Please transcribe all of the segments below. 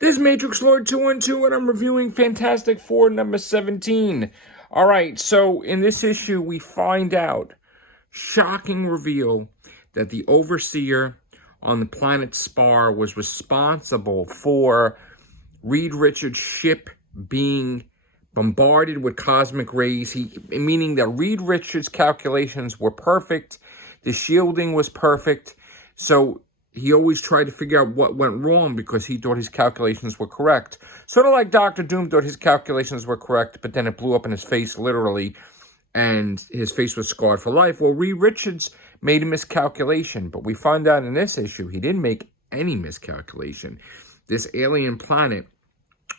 This is Matrix Lord 212, and I'm reviewing Fantastic Four number 17. Alright, so in this issue, we find out, shocking reveal, that the Overseer on the planet Spar was responsible for Reed Richards' ship being bombarded with cosmic rays, meaning that Reed Richards' calculations were perfect, the shielding was perfect, so he always tried to figure out what went wrong because he thought his calculations were correct. Sort of like Dr. Doom thought his calculations were correct, but then it blew up in his face, literally, and his face was scarred for life. Well, Reed Richards made a miscalculation, but we find out in this issue he didn't make any miscalculation. This alien planet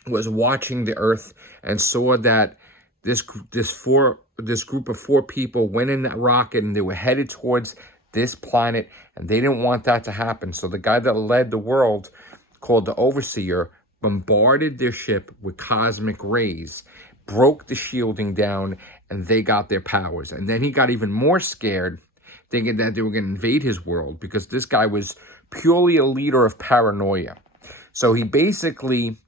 was watching the Earth and saw that this group of four people went in that rocket and they were headed towards this planet, and they didn't want that to happen. So the guy that led the world, called the Overseer, bombarded their ship with cosmic rays, broke the shielding down, and they got their powers. And then he got even more scared, thinking that they were going to invade his world, because this guy was purely a leader of paranoia. So he basically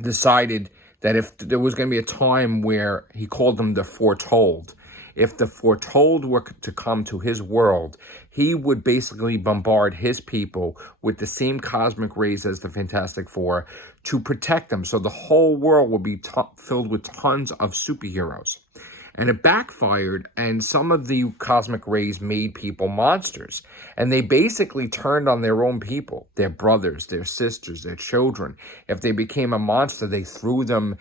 decided that if there was going to be a time where he called them the Foretold, if the Foretold were to come to his world, he would basically bombard his people with the same cosmic rays as the Fantastic Four to protect them. So the whole world would be filled with tons of superheroes. And it backfired, and some of the cosmic rays made people monsters. And they basically turned on their own people, their brothers, their sisters, their children. If they became a monster, they threw them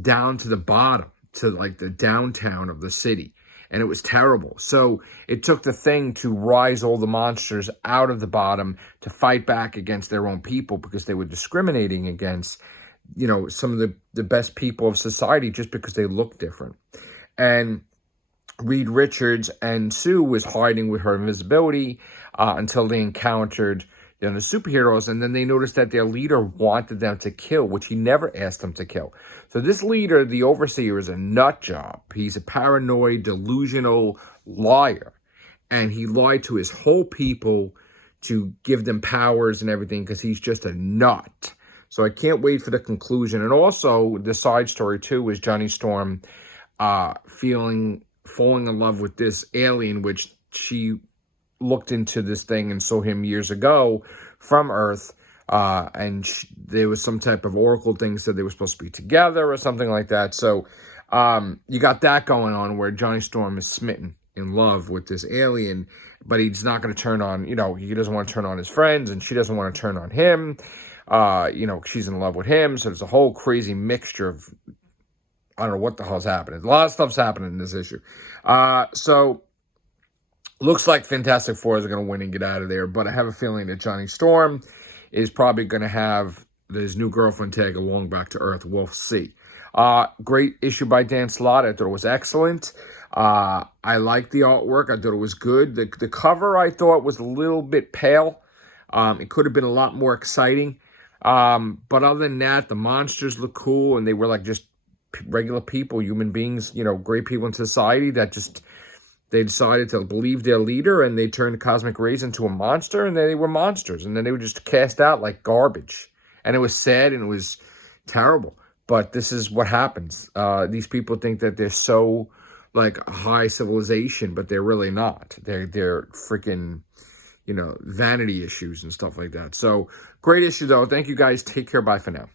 down to the bottom, to like the downtown of the city. And it was terrible. So it took the Thing to rise all the monsters out of the bottom to fight back against their own people, because they were discriminating against, some of the best people of society just because they looked different. And Reed Richards and Sue was hiding with her invisibility until they encountered the superheroes, and then they noticed that their leader wanted them to kill, which he never asked them to kill. So this leader, the Overseer, is a nut job. He's a paranoid, delusional liar, and he lied to his whole people to give them powers and everything because he's just a nut. So I can't wait for the conclusion. And also, the side story, too, is Johnny Storm falling in love with this alien, which she looked into this thing and saw him years ago from Earth, and there was some type of oracle thing said they were supposed to be together or something like that. So you got that going on where Johnny Storm is smitten in love with this alien, but he's not going to turn on, he doesn't want to turn on his friends, and she doesn't want to turn on him. She's in love with him, so there's a whole crazy mixture of, I don't know what the hell's happening. A lot of stuff's happening in this issue. So looks like Fantastic Four is going to win and get out of there, but I have a feeling that Johnny Storm is probably going to have his new girlfriend tag along back to Earth. We'll see. Great issue by Dan Slott. I thought it was excellent. I liked the artwork. I thought it was good. The cover, I thought, was a little bit pale. It could have been a lot more exciting. But other than that, the monsters look cool, and they were like just regular people, human beings, great people in society that just, they decided to believe their leader, and they turned cosmic rays into a monster, and they were monsters, and then they were just cast out like garbage. And it was sad, and it was terrible. But this is what happens. These people think that they're so, like, high civilization, but they're really not. They're freaking, vanity issues and stuff like that. So, great issue, though. Thank you, guys. Take care. Bye for now.